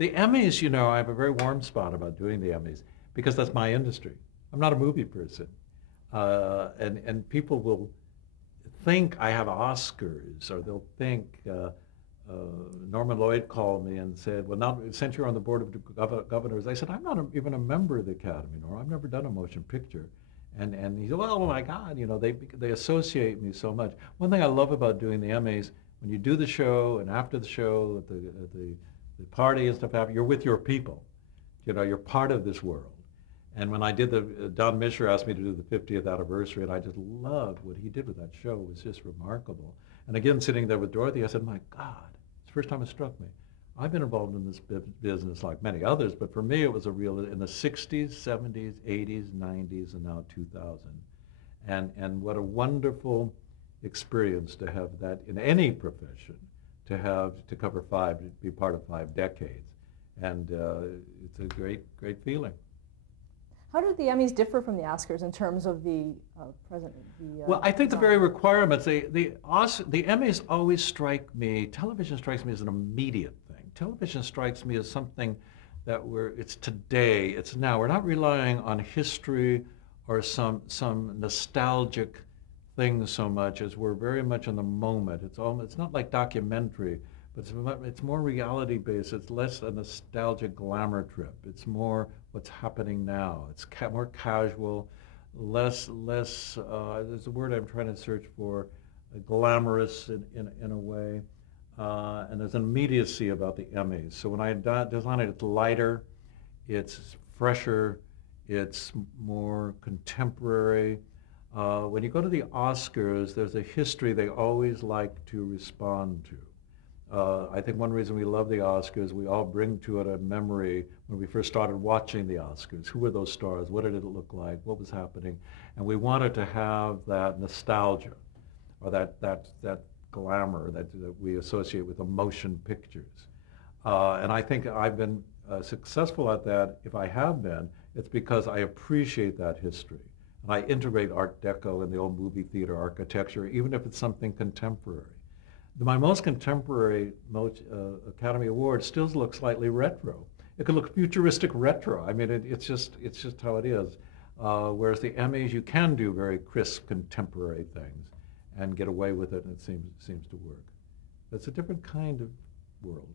The Emmys, you know, I have a very warm spot about doing the Emmys because that's my industry. I'm not a movie person. And people will think I have Oscars, or they'll think Norman Lloyd called me and said, "Well, now since you're on the board of governors," I said, "I'm not even a member of the Academy, nor I've never done a motion picture." And he said, "Well, oh my God, you know, they associate me so much." One thing I love about doing the Emmys, when you do the show and after the show, the party and stuff, you're with your people. You know, you're part of this world. And when I did Don Misher asked me to do the 50th anniversary, and I just loved what he did with that show. It was just remarkable. And again, sitting there with Dorothy, I said, "My God, it's the first time it struck me. I've been involved in this business like many others, but for me it was a real, in the 60s, 70s, 80s, 90s, and now 2000. And what a wonderful experience to have that in any profession, to cover five, to be part of 5 decades. And it's a great, great feeling. How do the Emmys differ from the Oscars in terms of the present? Well, I think the very requirements, the Emmys always strike me, television strikes me as an immediate thing. Television strikes me as something that it's today, it's now. We're not relying on history or some nostalgic thing so much as we're very much in the moment. It's not like documentary, but it's more reality based. It's less a nostalgic glamour trip. It's more what's happening now. It's more casual, less. There's a word I'm trying to search for, glamorous in a way, and there's an immediacy about the Emmys. So when I design it, it's lighter, it's fresher, it's more contemporary. When you go to the Oscars, there's a history they always like to respond to. I think one reason we love the Oscars, we all bring to it a memory when we first started watching the Oscars. Who were those stars? What did it look like? What was happening? And we wanted to have that nostalgia, or that glamour that we associate with the motion pictures. And I think I've been successful at that. If I have been, it's because I appreciate that history. And I integrate Art Deco in the old movie theater architecture, even if it's something contemporary. My most contemporary Academy Award still looks slightly retro. It could look futuristic retro. I mean, it's just how it is. Whereas the Emmys, you can do very crisp contemporary things and get away with it, and it seems to work. It's a different kind of world.